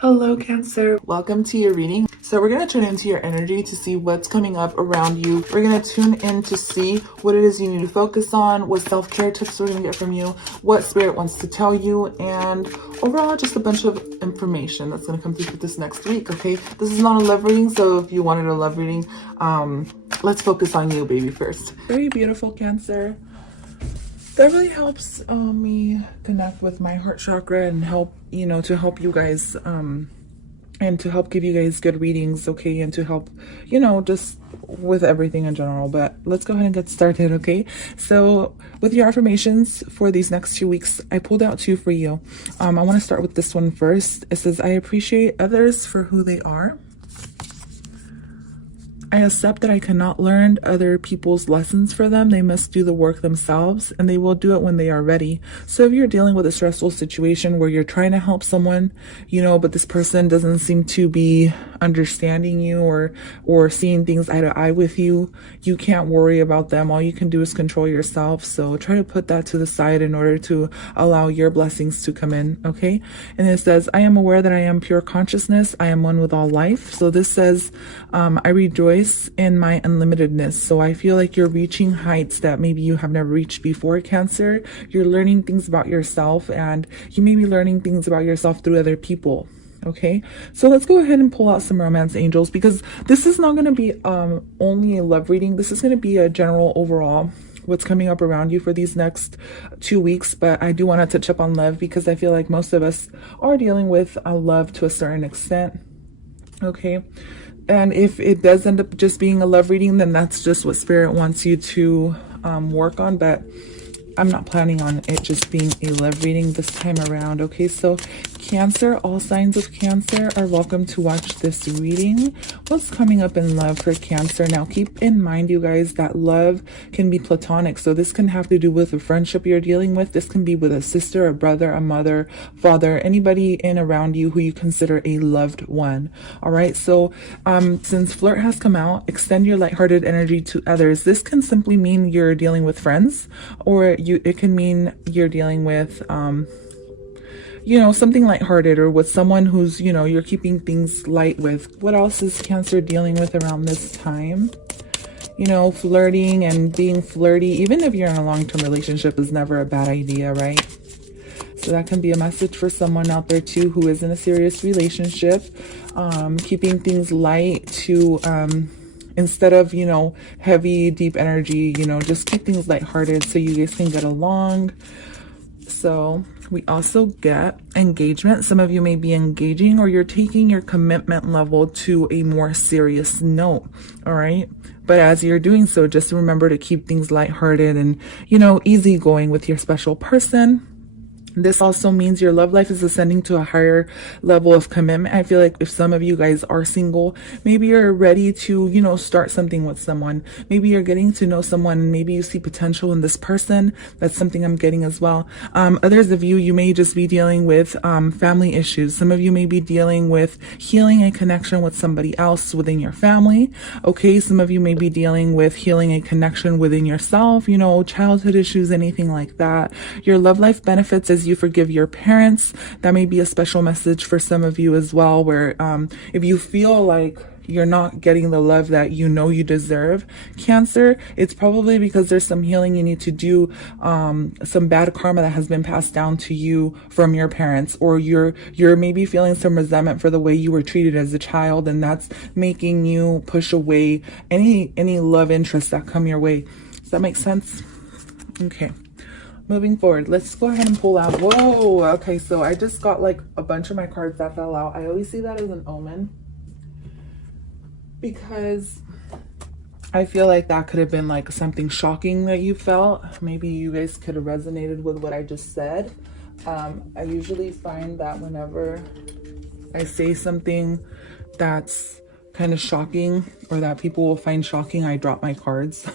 Hello, Cancer. Welcome to your reading. So we're going to tune into your energy to see what's coming up around you. We're going to tune in to see what it is you need to focus on, what self-care tips we're going to get from you, what Spirit wants to tell you, and overall just a bunch of information that's going to come through for this next week, okay? This is not a love reading, so if you wanted a love reading, let's focus on you, baby, first. Very beautiful, Cancer. That really helps me connect with my heart chakra and help, to help you guys, and to help give you guys good readings, okay? And to help, just with everything in general. But let's go ahead and get started, okay? So with your affirmations for these next 2 weeks, I pulled out 2 for you. I want to start with this one first. It says, I appreciate others for who they are. I accept that I cannot learn other people's lessons for them. They must do the work themselves, and they will do it when they are ready. So if you're dealing with a stressful situation where you're trying to help someone, but this person doesn't seem to be understanding you or seeing things eye to eye with you, you can't worry about them. All you can do is control yourself. So try to put that to the side in order to allow your blessings to come in, okay? And it says, I am aware that I am pure consciousness. I am one with all life. So this says, I rejoice in my unlimitedness. So I feel like you're reaching heights that maybe you have never reached before, Cancer. You're learning things about yourself, and you may be learning things about yourself through other people. Okay, so let's go ahead and pull out some romance angels, because this is not going to be only a love reading. This is going to be a general overall what's coming up around you for these next 2 weeks. But I do want to touch up on love, because I feel like most of us are dealing with love to a certain extent. Okay, and if it does end up just being a love reading, then that's just what Spirit wants you to work on. But I'm not planning on it just being a love reading this time around. Okay, so Cancer, all signs of Cancer are welcome to watch this reading. What's coming up in love for Cancer? Now, keep in mind, you guys, that love can be platonic. So this can have to do with a friendship you're dealing with. This can be with a sister, a brother, a mother, father, anybody in around you who you consider a loved one. All right, so since flirt has come out, extend your lighthearted energy to others. This can simply mean you're dealing with friends, or it can mean you're dealing with something lighthearted, or with someone who's, you're keeping things light with. What else is Cancer dealing with around this time? Flirting and being flirty, even if you're in a long-term relationship, is never a bad idea, right? So that can be a message for someone out there too who is in a serious relationship. Keeping things light to instead of, heavy, deep energy, just keep things lighthearted so you guys can get along. So we also get engagement. Some of you may be engaging, or you're taking your commitment level to a more serious note. All right. But as you're doing so, just remember to keep things lighthearted and, easygoing with your special person. This also means your love life is ascending to a higher level of commitment. I feel like if some of you guys are single, maybe you're ready to, start something with someone. Maybe you're getting to know someone, and maybe you see potential in this person. That's something I'm getting as well. Others of you may just be dealing with family issues. Some of you may be dealing with healing a connection with somebody else within your family. Okay, some of you may be dealing with healing a connection within yourself, childhood issues, anything like that. Your love life benefits as you forgive your parents. That may be a special message for some of you as well, where if you feel like you're not getting the love that you deserve, Cancer, it's probably because there's some healing you need to do, some bad karma that has been passed down to you from your parents, or you're maybe feeling some resentment for the way you were treated as a child, and that's making you push away any love interests that come your way. Does that make sense? Okay. Moving forward, let's go ahead and pull out. Whoa, okay, so I just got like a bunch of my cards that fell out. I always see that as an omen, because I feel like that could have been like something shocking that you felt. Maybe you guys could have resonated with what I just said. I usually find that whenever I say something that's kind of shocking, or that people will find shocking, I drop my cards.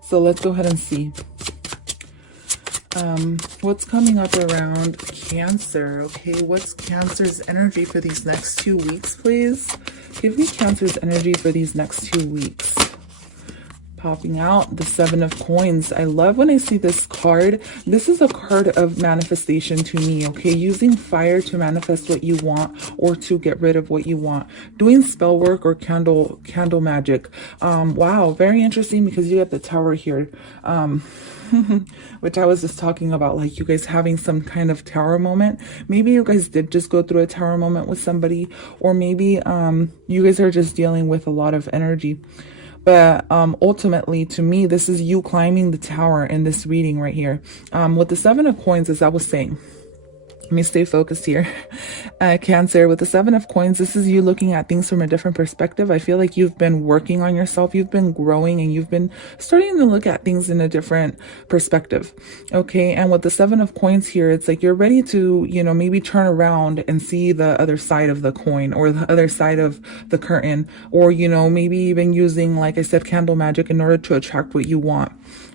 So let's go ahead and see. What's coming up around Cancer? Okay, what's Cancer's energy for these next 2 weeks, please? Give me Cancer's energy for these next 2 weeks. Popping out the Seven of Coins. I love when I see this card. This is a card of manifestation to me, okay? Using fire to manifest what you want or to get rid of what you want. Doing spell work or candle magic. Wow, very interesting because you got the Tower here. Which I was just talking about, like you guys having some kind of tower moment. Maybe you guys did just go through a tower moment with somebody, or maybe you guys are just dealing with a lot of energy. But ultimately, to me, this is you climbing the tower in this reading right here. With the Seven of Coins, as I was saying, let me stay focused here. Cancer, with the Seven of Coins, this is you looking at things from a different perspective. I feel like you've been working on yourself. You've been growing and you've been starting to look at things in a different perspective. Okay. And with the Seven of Coins here, it's like you're ready to, you know, maybe turn around and see the other side of the coin or the other side of the curtain, or, you know, maybe even using, like I said, candle magic in order to attract what you want.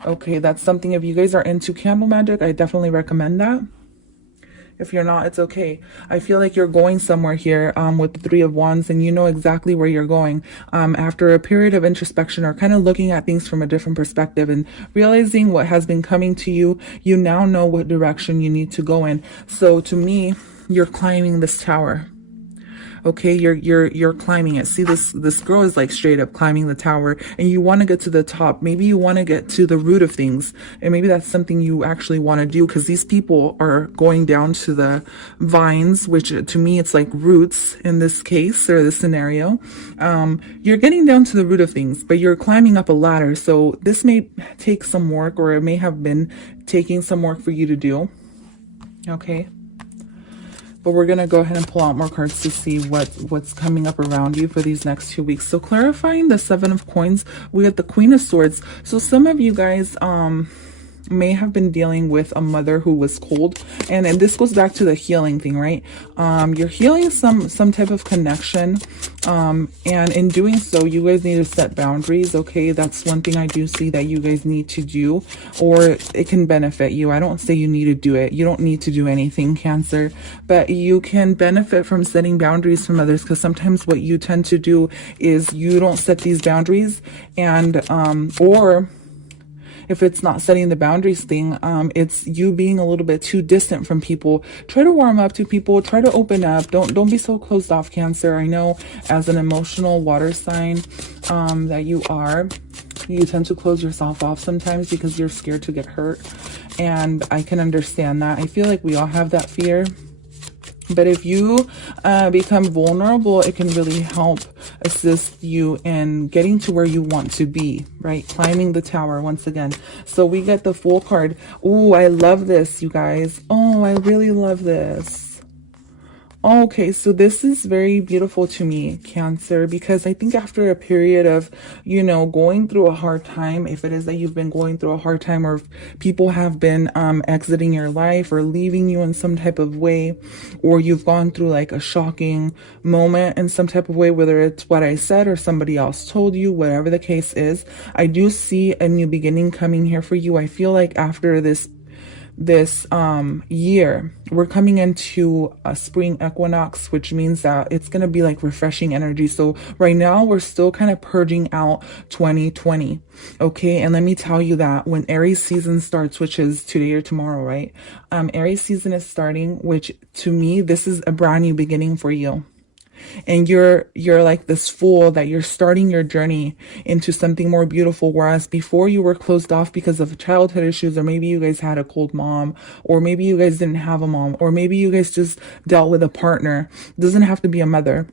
Okay. That's something, if you guys are into candle magic, I definitely recommend that. If you're not, it's okay. I feel like you're going somewhere here with the Three of Wands, and you know exactly where you're going. After a period of introspection or kind of looking at things from a different perspective and realizing what has been coming to you, you now know what direction you need to go in. So to me, you're climbing this tower. Okay, you're climbing it. See, this girl is like straight up climbing the tower, and you want to get to the top. Maybe you want to get to the root of things, and maybe that's something you actually want to do, because these people are going down to the vines, which to me it's like roots in this case or this scenario. You're getting down to the root of things, but you're climbing up a ladder. So this may take some work, or it may have been taking some work for you to do. Okay. But we're going to go ahead and pull out more cards to see what's coming up around you for these next 2 weeks. So clarifying the Seven of Coins, we got the Queen of Swords. So some of you guys may have been dealing with a mother who was cold, and this goes back to the healing thing, right? You're healing some type of connection, and in doing so, you guys need to set boundaries. Okay, that's one thing I do see that you guys need to do, or it can benefit you. I don't say you need to do it. You don't need to do anything, Cancer, but you can benefit from setting boundaries from others, because sometimes what you tend to do is you don't set these boundaries, and or if it's not setting the boundaries thing, it's you being a little bit too distant from people. Try to warm up to people. Try to open up. Don't be so closed off, Cancer. I know as an emotional water sign that you are, you tend to close yourself off sometimes because you're scared to get hurt. And I can understand that. I feel like we all have that fear. But if you become vulnerable, it can really help assist you in getting to where you want to be, right? Climbing the tower once again. So we get the Fool card. Oh, I love this, you guys. Oh, I really love this. Okay, so this is very beautiful to me, Cancer, because I think after a period of, you know, going through a hard time, if it is that you've been going through a hard time, or if people have been exiting your life or leaving you in some type of way, or you've gone through like a shocking moment in some type of way, whether it's what I said or somebody else told you, whatever the case is, I do see a new beginning coming here for you. I feel like after this year, we're coming into a spring equinox, which means that it's going to be like refreshing energy. So right now we're still kind of purging out 2020. Okay. And let me tell you that when Aries season starts, which is today or tomorrow, right? Aries season is starting, which to me, this is a brand new beginning for you. And you're like this fool that you're starting your journey into something more beautiful. Whereas before you were closed off because of childhood issues, or maybe you guys had a cold mom, or maybe you guys didn't have a mom, or maybe you guys just dealt with a partner. It doesn't have to be a mother.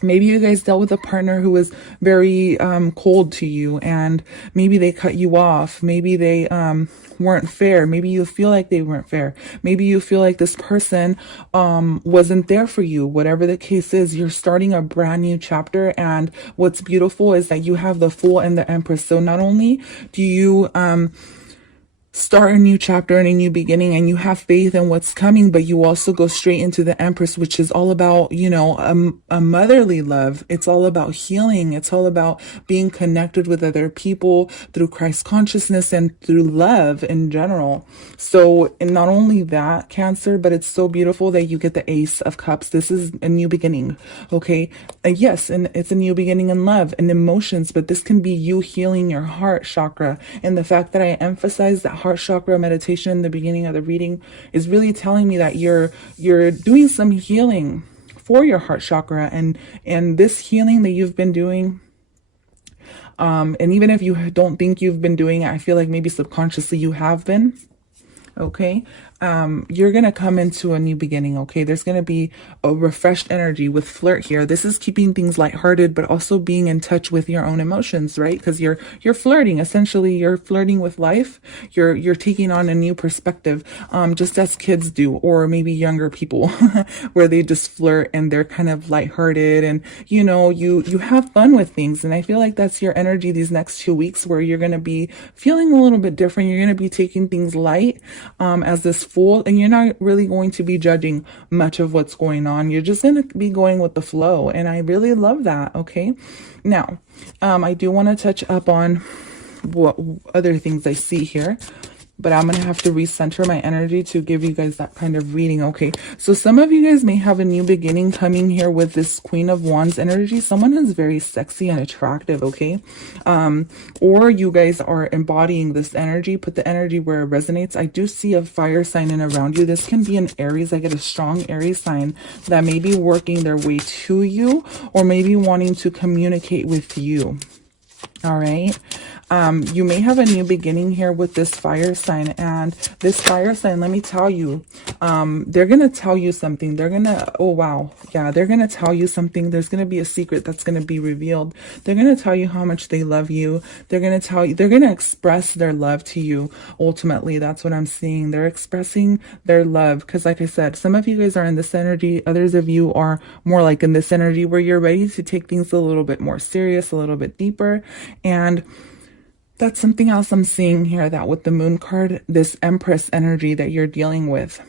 Maybe you guys dealt with a partner who was very cold to you, and maybe they cut you off. Maybe they weren't fair. Maybe you feel like they weren't fair. Maybe you feel like this person wasn't there for you. Whatever the case is, you're starting a brand new chapter. And what's beautiful is that you have the Fool and the Empress. So not only do you start a new chapter and a new beginning, and you have faith in what's coming, but you also go straight into the Empress, which is all about, you know, a motherly love. It's all about healing. It's all about being connected with other people through Christ consciousness and through love in general. So, and not only that, Cancer, but it's so beautiful that you get the Ace of Cups. This is a new beginning. Okay. Yes. And it's a new beginning in love and emotions, but this can be you healing your heart chakra. And the fact that I emphasize that heart chakra meditation in the beginning of the reading is really telling me that you're doing some healing for your heart chakra, and this healing that you've been doing, and even if you don't think you've been doing it, I feel like maybe subconsciously you have been. Okay. You're going to come into a new beginning. Okay. There's going to be a refreshed energy with flirt here. This is keeping things lighthearted, but also being in touch with your own emotions, right? Because you're flirting. Essentially, you're flirting with life. You're taking on a new perspective, just as kids do, or maybe younger people, where they just flirt and they're kind of lighthearted, and you know, you have fun with things. And I feel like that's your energy these next 2 weeks, where you're going to be feeling a little bit different. You're going to be taking things light, as this Fool, and you're not really going to be judging much of what's going on. You're just going to be going with the flow, and I really love that. Okay, now I do want to touch up on what other things I see here, but I'm going to have to recenter my energy to give you guys that kind of reading. Okay, so some of you guys may have a new beginning coming here with this Queen of Wands energy. Someone who's very sexy and attractive, okay? Or you guys are embodying this energy. Put the energy where it resonates. I do see a fire sign in around you. This can be an Aries. I get a strong Aries sign that may be working their way to you, or maybe wanting to communicate with you. All right. You may have a new beginning here with this fire sign, and this fire sign, let me tell you, they're going to tell you something. They're going to, oh, wow. Yeah, they're going to tell you something. There's going to be a secret that's going to be revealed. They're going to tell you how much they love you. They're going to tell you, they're going to express their love to you. Ultimately, that's what I'm seeing. They're expressing their love. Because like I said, some of you guys are in this energy. Others of you are more like in this energy where you're ready to take things a little bit more serious, a little bit deeper. And that's something else I'm seeing here, that with the Moon card, this Empress energy that you're dealing with,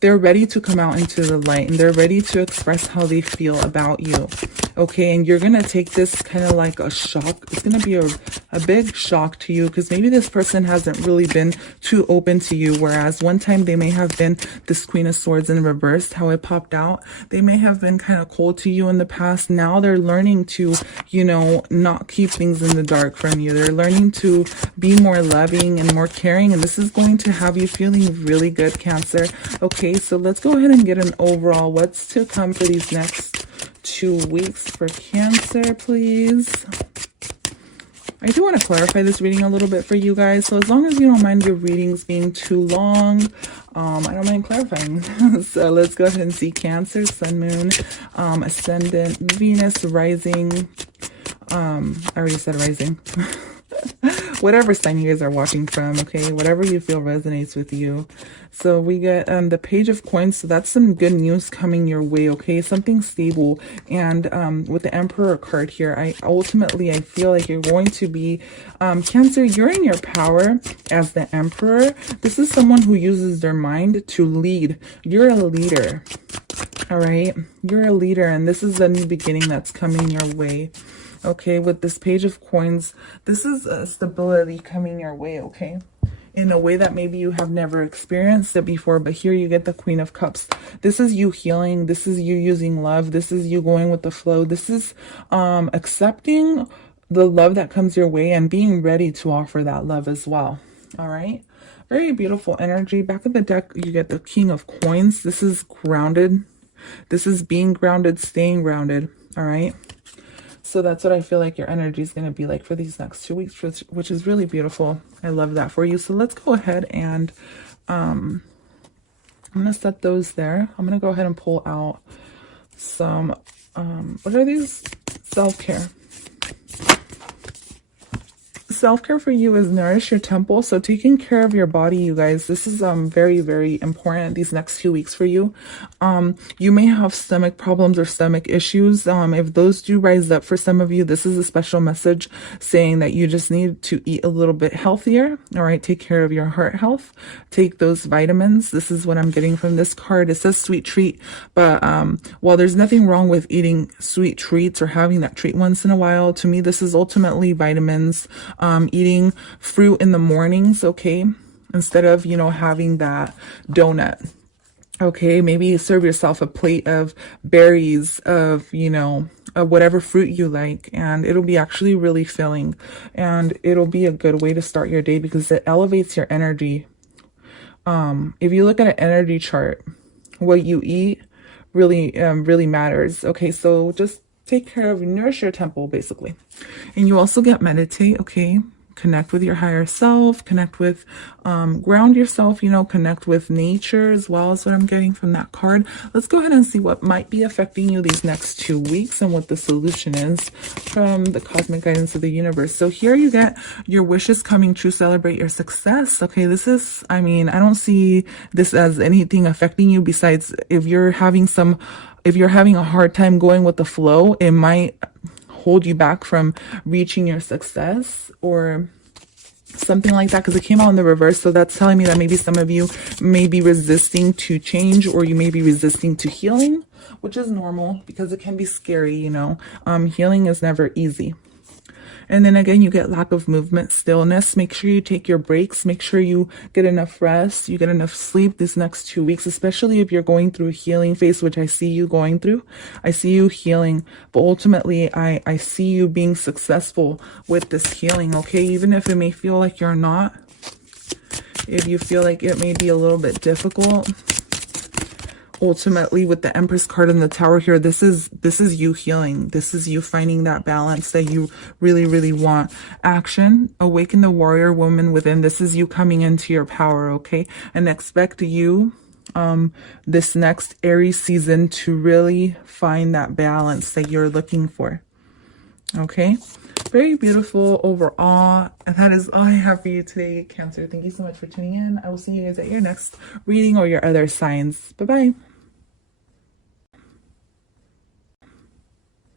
they're ready to come out into the light, and they're ready to express how they feel about you. Okay, and you're going to take this kind of like a shock. It's going to be a big shock to you, because maybe this person hasn't really been too open to you, whereas one time they may have been this Queen of Swords in reverse, how it popped out. They may have been kind of cold to you in the past. Now they're learning to, you know, not keep things in the dark from you. They're learning to be more loving and more caring, and this is going to have you feeling really good, Cancer. Okay, so let's go ahead and get an overall. What's to come for these next 2 weeks for Cancer, please? I do want to clarify this reading a little bit for you guys. So as long as you don't mind your readings being too long, I don't mind clarifying. So let's go ahead and see Cancer, Sun, Moon, Ascendant, Venus, Rising. I already said rising. Whatever sign you guys are watching from, okay? Whatever you feel resonates with you. So we get the Page of Coins. So that's some good news coming your way, okay? Something stable. And with the Emperor card here, I feel like you're going to be, Cancer, you're in your power as the Emperor. This is someone who uses their mind to lead. You're a leader, all right? You're a leader, and this is a new beginning that's coming your way. Okay, with this Page of Coins, this is a stability coming your way, okay? In a way that maybe you have never experienced it before, but here you get the Queen of Cups. This is you healing. This is you using love. This is you going with the flow. This is accepting the love that comes your way and being ready to offer that love as well. All right? Very beautiful energy. Back of the deck, you get the King of Coins. This is grounded. This is being grounded, staying grounded. All right? So that's what I feel like your energy is going to be like for these next 2 weeks, which is really beautiful. I love that for you. So let's go ahead and I'm going to set those there. I'm going to go ahead and pull out some, what are these? Self-care. self-care for you is nourish your temple. So taking care of your body, you guys, this is very, very important these next 2 weeks for you. You may have stomach problems or stomach issues. If those do rise up for some of you, this is a special message saying that you just need to eat a little bit healthier. All right, take care of your heart health. Take those vitamins. This is what I'm getting from this card. It says sweet treat, but while there's nothing wrong with eating sweet treats or having that treat once in a while, to me this is ultimately vitamins. Eating fruit in the mornings, okay, instead of, you know, having that donut. Okay, maybe serve yourself a plate of berries, of, you know, whatever fruit you like, and it'll be actually really filling, and it'll be a good way to start your day because it elevates your energy. If you look at an energy chart, what you eat really matters. Okay, so just take care of, nourish your temple, basically. And you also get meditate, okay? Connect with your higher self, connect with, ground yourself, you know, connect with nature as well as what I'm getting from that card. Let's go ahead and see what might be affecting you these next 2 weeks and what the solution is from the cosmic guidance of the universe. So here you get your wishes coming true, celebrate your success. Okay, this is, I mean, I don't see this as anything affecting you besides if you're having a hard time going with the flow, it might hold you back from reaching your success or something like that, because it came out in the reverse. So that's telling me that maybe some of you may be resisting to change, or you may be resisting to healing, which is normal because it can be scary, you know. Healing is never easy. And then again, you get lack of movement, stillness. Make sure you take your breaks. Make sure you get enough rest. You get enough sleep this next 2 weeks, especially if you're going through a healing phase, which I see you going through. I see you healing, but ultimately I see you being successful with this healing, okay? Even if it may feel like you're not, if you feel like it may be a little bit difficult, ultimately with the Empress card in the Tower here, this is you healing. This is you finding that balance that you really want. Action, awaken the warrior woman within. This is you coming into your power, okay? And expect you this next Aries season to really find that balance that you're looking for. Okay, very beautiful overall. And that is all I have for you today, Cancer. Thank you so much for tuning in. I will see you guys at your next reading or your other signs. Bye bye.